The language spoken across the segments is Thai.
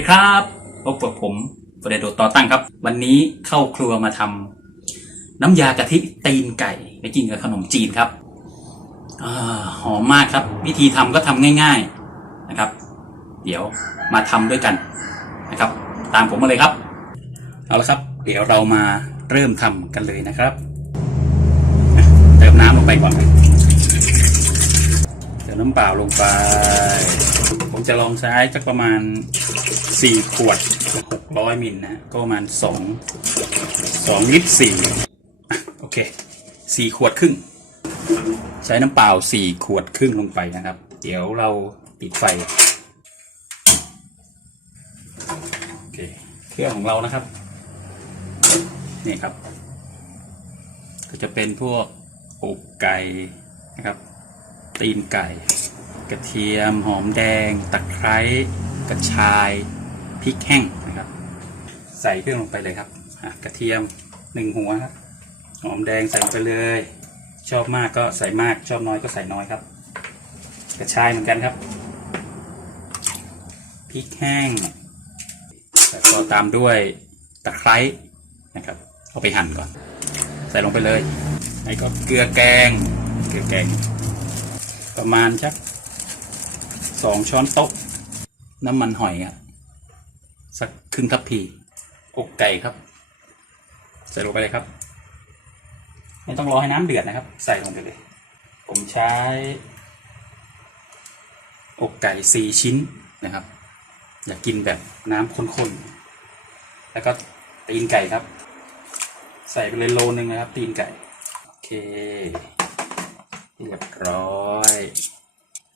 วัสดีครับพบกับผมเฟรโดต่อตั้งครับ วันนี้เข้าครัวมาทำน้ำยากะทิตีนไก่ไปกินกับขนมจีนครับอหอมมากครับ วิธีทำก็ทำง่าย ๆนะครับ เดี๋ยวมาทำด้วยกันนะครับ ตามผมมาเลยครับ เอาละครับ เดี๋ยวเรามาเริ่มทำกันเลยนะครับ เติมน้ำลงไปก่อนเติม น้ำเปล่าลงไป ผมจะลองใช้สักประมาณ 4 ขวด 600มิลนะก็ประมาณ 2 2ลิตร4อ่โอเค 4 ขวดครึ่ง ใช้น้ำเปล่า 4 ขวดครึ่งลงไปนะครับ เดี๋ยวเราปิดไฟโอเคเครื่องของเรานะครับ นี่ครับ ก็จะเป็นพวกอกไก่นะครับ ตีนไก่ กระเทียมหอมแดง ตะไคร้กระชายพริกแห้งนะครับ ใส่เครื่องลงไปเลยครับกระเทียมหนึ่งหัวครับหอมแดงใส่ลงไปเลย ชอบมากก็ใส่มากชอบน้อยก็ใส่น้อยครับ กระชายเหมือนกันครับพริกแห้งแล้วก็ตามด้วยตะไคร้นะครับ เอาไปหั่นก่อน ใส่ลงไปเลยแล้วก็เกลือแกง เกลือแกง ประมาณสักสองช้อนโต๊ะ น้ำมันหอยครับสักครึ่งทัพพีอกไก่ครับ ใส่ลงไปเลยครับ ไม่ต้องรอให้น้ำเดือดนะครับ ใส่ลงไปเลย ผมใช้ อกไก่สี่ชิ้นนะครับ อยากกินแบบน้ำข้นๆ แล้วก็ตีนไก่ครับ ใส่ไปเลยโลนึงนะครับ ตีนไก่ โอเค เรียบร้อย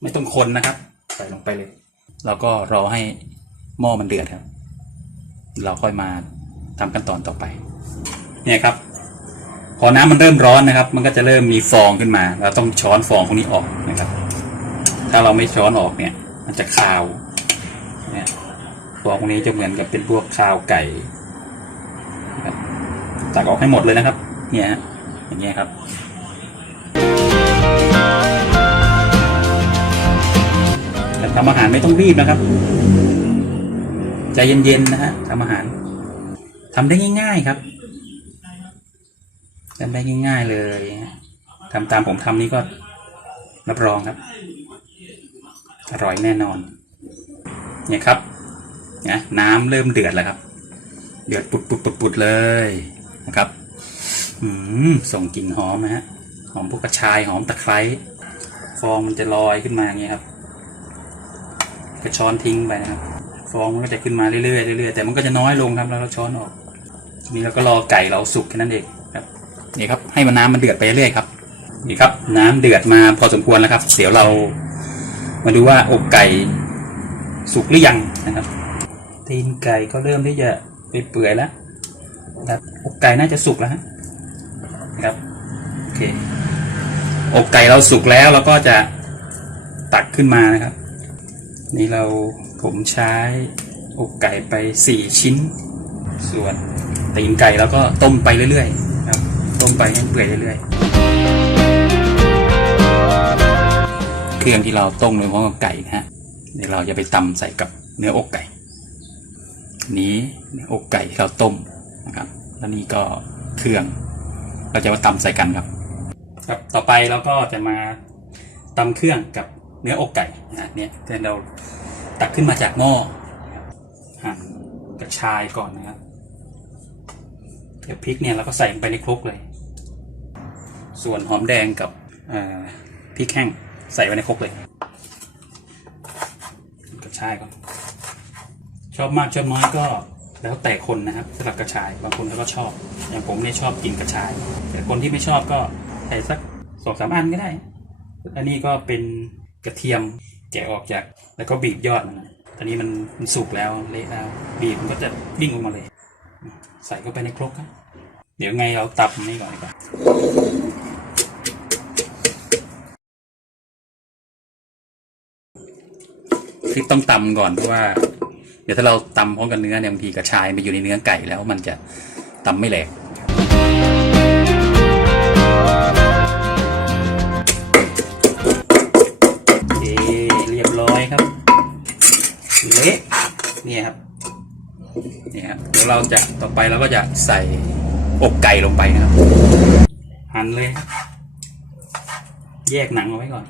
ไม่ต้องคนนะครับ ใส่ลงไปเลย แล้วก็รอให้หม้อมันเดือดครับ เราค่อยมาทำขั้นตอนต่อไป เนี่ยครับ พอน้ำมันเริ่มร้อนนะครับ มันก็จะเริ่มมีฟองขึ้นมา เราต้องช้อนฟองพวกนี้ออกนะครับ ถ้าเราไม่ช้อนออกเนี่ย มันจะคาวเนี่ยฟองพวกนี้จะเหมือนกับเป็นพวกคาวไก่นะครับตักออกให้หมดเลยนะครับ เนี่ยฮะอย่างเงี้ยครับ ทำอาหารไม่ต้องรีบนะครับ ใจเย็นๆนะฮะทำอาหารทำได้ง่าย ๆครับทำได้ง่าย ๆเลยทำตามผมทำนี่ก็รับรองครับ อร่อยแน่นอน เนี่ยครับนะน้ำเริ่มเดือดแล้วครับ เดือดปุดปุดปุดปุดเลยนะครับ อืมส่งกลิ่นหอมนะฮะ หอมพวกกระชายหอมตะไคร้ ฟองมันจะลอยขึ้นมาอย่างเงี้ยครับ ก็ช้อนทิ้งไปนะครับ ฟองมันก็จะขึ้นมาเรื่อยๆเรื่อยๆแต่มันก็จะน้อยลงครับแล้วเราช้อนออกทีนี้เราก็รอไก่เราสุกแค่นั้นเองครับนี่ครับให้มันน้ำมันเดือดไปเรื่อยครับนี่ครับ น้ำเดือดมาพอสมควรแล้วครับเดี๋ยวเรามาดูว่าอกไก่สุกหรือยังนะครับตีนไก่ก็เริ่มที่จะเปื่อยแล้วครับอกไก่น่าจะสุกแล้วครับโอเคอกไก่เราสุกแล้วเราก็จะตักขึ้นมานะครับ นี่เราผมใช้อกไก่ไปสี่ชิ้น ส่วนตีนไก่เราก็ต้มไปเรื่อยๆครับต้มไปให้เปื่อยเรื่อยๆ เครื่องที่เราต้มเลยพร้อมกับไก่ฮะเดี๋ยวเราจะไปตำใส่กับเนื้ออกไก่ นี้เนื้ออกไก่ที่เราต้มนะครับ แล้วนี่ก็เครื่องเราจะมาตำใส่กันครับ ครับต่อไปเราก็จะมาตำเครื่องกับเนื้ออกไก่นะเนี่ยเดี๋ยวเรา ตักขึ้นมาจากหม้อหั่นกระชายก่อนนะครับเดี๋ยวพริกเนี่ยเราก็ใส่ลงไปในครกเลย ส่วนหอมแดงกับพริกแห้งใส่ไว้ในครกเลยกระชายก่อนชอบมากชอบน้อยก็แล้วแต่คนนะครับสำหรับกระชายบางคนเขาก็ชอบ อย่างผมเนี่ยชอบกินกระชาย แต่คนที่ไม่ชอบก็ใส่สักสองสามอันก็ได้ อันนี้ก็เป็นกระเทียม แกะออกจาก แล้วก็บีบยอดมันตอนนี้มันมันสุกแล้วเละแล้วบีบมันก็จะวิ่งออกมาเลย ใส่เข้าไปในครกครับเดี๋ยวไงเราตับมันนี่ก่อนดีกว่าพริกต้องตำก่อนเพราะว่า เดี๋ยวถ้าเราตำพร้อมกับเนื้อเนี่ยบางทีกระชายไปอยู่ในเนื้อไก่แล้วมันจะตำไม่แหลก เคเรียบร้อยครับเนี่ยครับเดี๋ยวเราจะต่อไปเราก็จะใส่อกไก่ลงไปนะครับ หั่นเลย แยกหนังเอาไว้ก่อน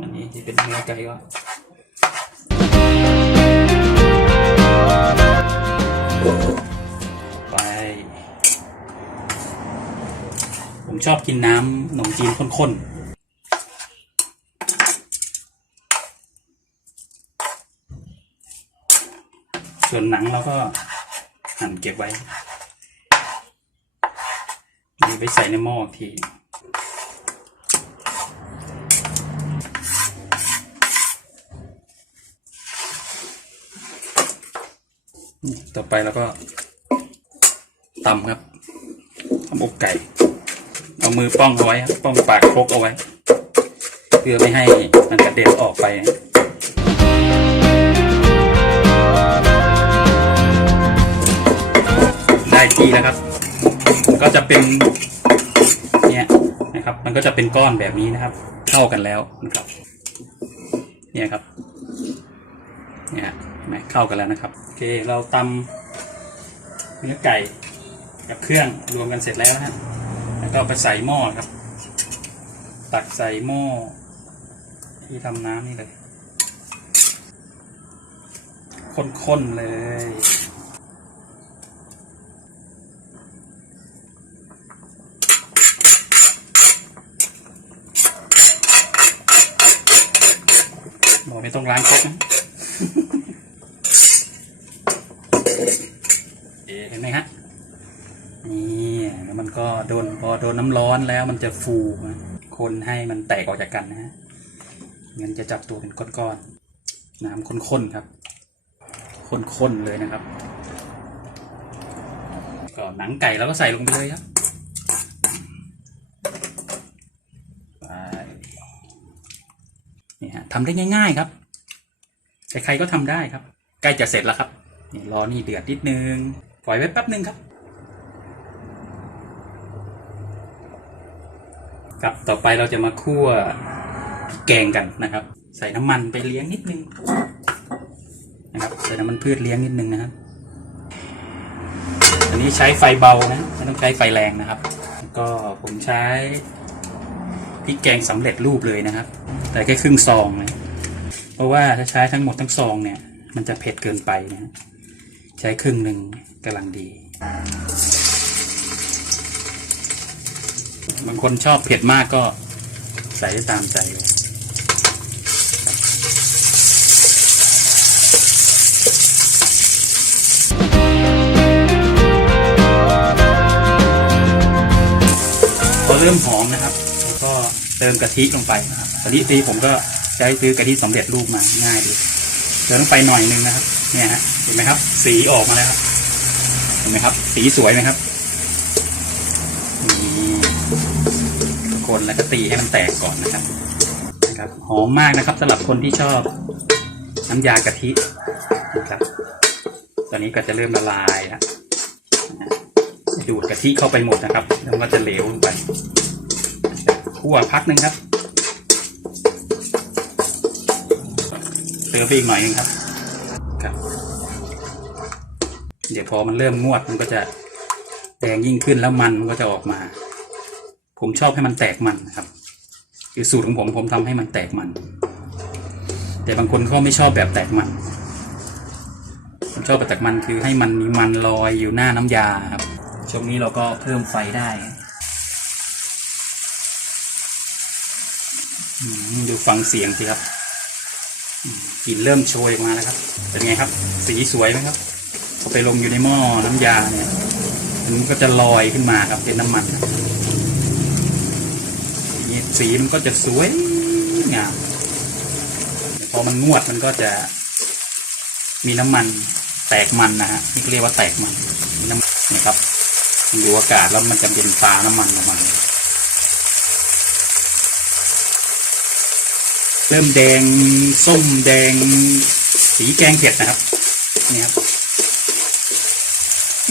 อันนี้ที่เป็นเนื้อไก่ก็ไปผมชอบกินน้ำขนมจีนข้นๆ ส่วนหนังเราก็หั่นเก็บไว้นี่ไปใส่ในหม้อทีต่อไปเราก็ตำครับทำอกไก่ เอามือป้องเอาไว้ครับป้องปากครกเอาไว้ เพื่อไม่ให้มันกระเด็นออกไป นะได้ที่แล้วครับ ก็จะเป็นเนี่ยนะครับ มันก็จะเป็นก้อนแบบนี้นะครับเข้ากันแล้วนะครับ เนี่ยครับ เนี่ยเห็นไหมเข้ากันแล้วนะครับโอเคเราตำเนื้อไก่กับเครื่องรวมกันเสร็จแล้วนะฮะแล้วก็ไปใส่หม้อครับ ตักใส่หม้อที่ทำน้ำนี่เลยข้นๆเลย บอกไม่ ต้องล้างครกนะเห็นไหมฮะนี่แล้วมันก็โดนพอโดนน้ำร้อนแล้วมันจะฟูคนให้มันแตกออกจากกันนะฮะงั้นจะจับตัวเป็นก้อนๆน้ำข้นๆครับข้นๆเลยนะครับ ก็หนังไก่เราก็ใส่ลงไปเลยครับไปนี่ฮะทำได้ง่าย ๆ ครับ ใครก็ทำได้ครับ ใกล้จะเสร็จแล้วครับรอนี่เดือดนิดนึง ปล่อยไว้แป๊บนึงครับครับต่อไปเราจะมาคั่วพริกแกงกันนะครับ ใส่น้ำมันไปเลี้ยงนิดนึงนะครับใส่น้ำมันพืชเลี้ยงนิดนึงนะครับอันนี้ใช้ไฟเบานะไม่ต้องใช้ไฟแรงนะครับ ก็ผมใช้พริกแกงสำเร็จรูปเลยนะครับ แต่แค่ครึ่งซองนะ เพราะว่าถ้าใช้ทั้งหมดทั้งซองเนี่ย มันจะเผ็ดเกินไปนะใช้ครึ่งหนึ่งกำลังดี บางคนชอบเผ็ดมากก็ใส่ได้ตามใจเลยพอเริ่มหอมนะครับ แล้วก็เติมกะทิลงไปนะครับกะทิตีผมก็ ใช้ซื้อกะทิสำเร็จรูปมาง่ายดีเติมลงไปหน่อยนึงนะครับ เนี่ยฮะเห็นไหมครับ สีออกมาแล้วครับเห็นไหมครับ สีสวยไหมครับนี่คนแล้วก็ตีให้มันแตกก่อนนะครับนะครับหอมมากนะครับสำหรับคนที่ชอบน้ำยากะทินะครับ ตอนนี้ก็จะเริ่มละลายแล้วนะดูดกะทิเข้าไปหมดนะครับแล้วก็จะเหลวลงไปคั่วพักหนึ่งครับ ติมไปอีกหน่อยนึงครับครับ เดี๋ยวพอมันเริ่มงวดมันก็จะแดงยิ่งขึ้นแล้วมันมันก็จะออกมา ผมชอบให้มันแตกมันนะครับ คือสูตรของผมผมทำให้มันแตกมัน แต่บางคนเขาไม่ชอบแบบแตกมันผมชอบแบบแตกมันคือให้มันมีมันลอยอยู่หน้าน้ำยาครับช่วงนี้เราก็เพิ่มไฟได้ดูฟังเสียงสิครับ กลิ่นเริ่มโชยออกมาแล้วครับ เป็นไงครับ สีสวยไหมครับพอไปลงอยู่ในหม้อน้ำยาเนี่ยมันก็จะลอยขึ้นมาครับเป็นน้ำมันครับนี่สีมันก็จะสวยงามพอมันงวดมันก็จะมีน้ำมันแตกมันนะฮะนี่เรียกว่าแตกมันมีน้ำนี่ครับมันอยู่อากาศแล้วมันจะเป็นตาน้ำมันออกมา เริ่มแดงส้มแดง สีแกงเผ็ดนะครับนี่ครับ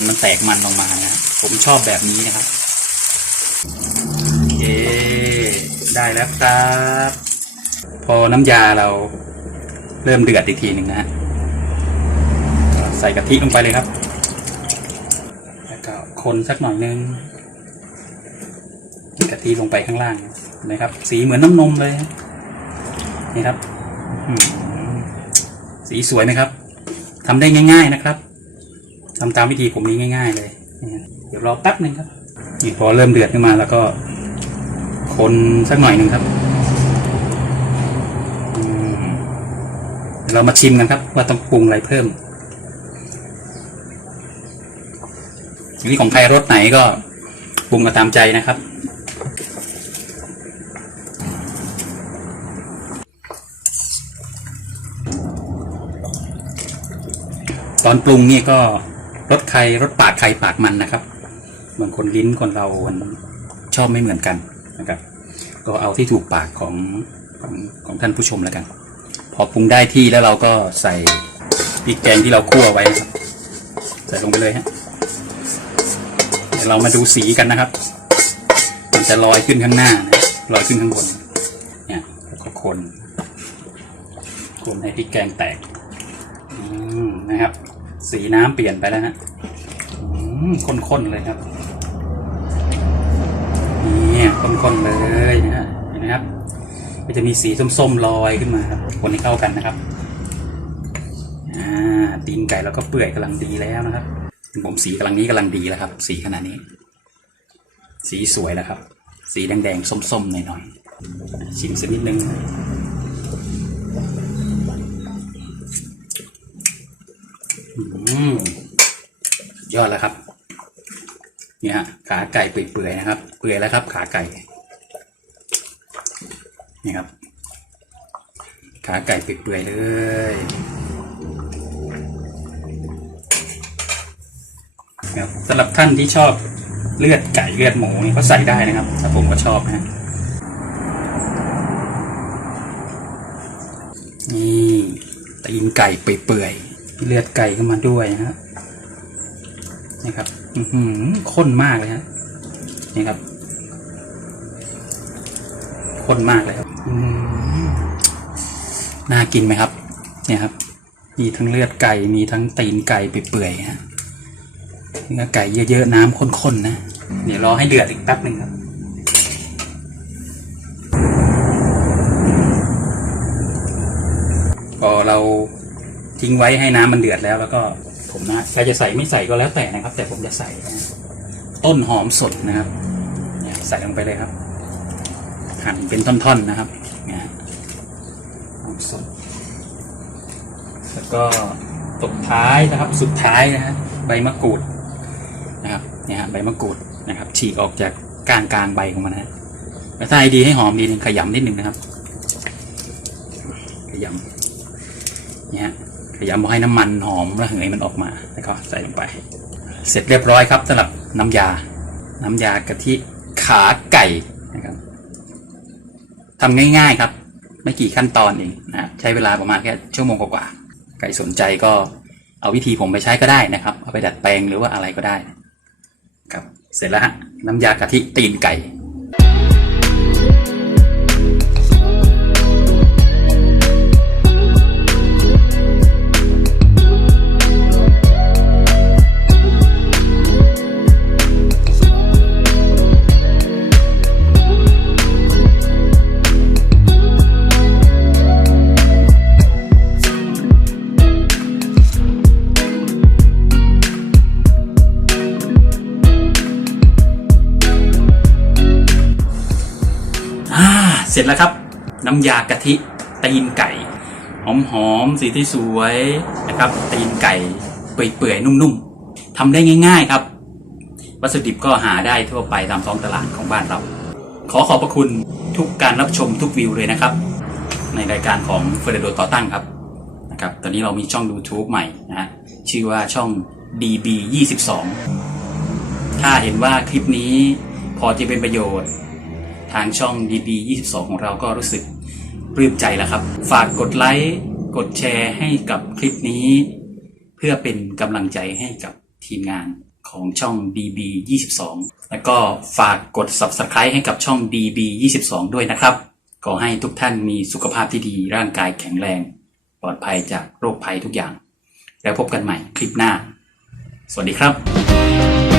มันแตกมันออกมานะผมชอบแบบนี้นะครับโอเคได้แล้วครับ พอน้ำยาเราเริ่มเดือดอีกทีหนึ่งนะฮะใส่กะทิลงไปเลยครับแล้วก็คนสักหน่อยนึงกะทิลงไปข้างล่างนะครับ สีเหมือนน้ำนมเลย นะนี่ครับสีสวยไหมครับทำได้ง่าย ๆนะครับทำตามวิธีผมนี้ง่าย ๆ เลยเดี๋ยวรอแป๊บหนึ่งครับนี่พอเริ่มเดือดขึ้นมาแล้วก็ คนสักหน่อยหนึ่งครับเรามาชิมกันครับ ว่าต้องปรุงอะไรเพิ่มทีนี้ของใครรสไหนก็ปรุงมาตามใจนะครับ อนปรุงนี่ก็รสใครรสปากใครปากมันนะครับบางคนลิ้นคนเรามันชอบไม่เหมือนกันนะครับ ก็เอาที่ถูกปากของของของท่านผู้ชมแล้วกัน พอปรุงได้ที่แล้วเราก็ใส่พริกแกงที่เราคั่วไว้นะครับใส่ลงไปเลยฮะเดี๋ยวเรามาดูสีกันนะครับ มันจะลอยขึ้นข้างหน้านะลอยขึ้นข้างบนเนี่ยแล้วก็คนคนให้พริกแกงแตกนะครับ สีน้ำเปลี่ยนไปแล้วฮะข้นๆเลยครับ นี่ข้นๆเลยนะฮะเห็นไหมครับมันจะมีสีส้มๆลอยขึ้นมาครับ คนให้เข้ากันนะครับอ่าตีนไก่เราก็เปื่อยกำลังดีแล้วนะครับผมสีกำลังนี้กำลังดีแล้วครับ สีขนาดนี้ สีสวยแล้วครับ สีแดงๆส้มๆหน่อยๆชิมสักนิดนึง ยอดแล้วครับ เนี่ย ขาไก่เปื่อยๆนะครับ เปื่อยแล้วครับ ขาไก่ นี่ครับ ขาไก่เปื่อยๆเลยครับสำหรับท่านที่ชอบเลือดไก่เลือดหมูนี่ก็ใส่ได้นะครับแต่ผมก็ชอบนะนี่ตีนไก่เปื่อยๆ เลือดไก่เข้ามาด้วยนะฮะนี่ครับอือหือข้นมากเลยฮะนี่ครับข้นมากเลยครับน่ากินไหมครับ เนี่ยครับ มีทั้งเลือดไก่มีทั้งตีนไก่เปื่อยๆฮะเนื้อไก่เยอะๆน้ำข้นๆนะเดี๋ยวรอให้เดือดอีกแป๊บหนึ่งครับพอเรา ทิ้งไว้ให้น้ำมันเดือดแล้ว แล้วก็ผมนะใครจะใส่ไม่ใส่ก็แล้วแต่นะครับ แต่ผมจะใส่นะต้นหอมสดนะครับใส่ลงไปเลยครับ หั่นเป็นท่อนๆนะครับเนี่ยหอมสด แล้วก็ตบท้ายนะครับ สุดท้ายนะฮะใบมะกรูดนะครับเนี่ยฮะใบมะกรูดนะครับ ฉีกออกจากก้านกลางใบของมันนะแล้วถ้าให้ดีให้หอมดีนึงขยำนิดนึงนะครับขยำเนี่ยฮะ ขยำพอให้น้ำมันหอมระเหยมันออกมาแล้วก็ใส่ลงไป เสร็จเรียบร้อยครับสำหรับน้ำยา น้ำยากะทิขาไก่นะครับทำง่ายๆครับ ไม่กี่ขั้นตอนเองนะใช้เวลาประมาณแค่ชั่วโมงกว่าๆใครสนใจก็เอาวิธีผมไปใช้ก็ได้นะครับ เอาไปดัดแปลงหรือว่าอะไรก็ได้ ครับ เสร็จแล้วฮะน้ำยากะทิตีนไก่ เสร็จแล้วครับ น้ำยากะทิตีนไก่หอมหอมๆสีที่สวยนะครับ ตีนไก่เปื่อยๆนุ่มๆทำได้ง่าย ๆครับ วัตถุดิบก็หาได้ทั่วไปตามท้องตลาดของบ้านเรา ขอขอบพระคุณทุกการรับชมทุกวิวเลยนะครับ ในรายการของเฟอร์เรโดต่อตั้งครับนะครับ ตอนนี้เรามีช่อง YouTube ใหม่นะฮะชื่อว่าช่อง DB 22 ถ้าเห็นว่าคลิปนี้พอจะเป็นประโยชน์ ทางช่อง DB 22 ของเราก็รู้สึกปลื้มใจแล้วครับ ฝากกดไลค์กดแชร์ให้กับคลิปนี้ เพื่อเป็นกำลังใจให้กับทีมงานของช่อง DB 22แล้วก็ฝากกด Subscribe ให้กับช่อง DB 22ด้วยนะครับ ขอให้ทุกท่านมีสุขภาพที่ดีร่างกายแข็งแรง ปลอดภัยจากโรคภัยทุกอย่าง แล้วพบกันใหม่คลิปหน้า สวัสดีครับ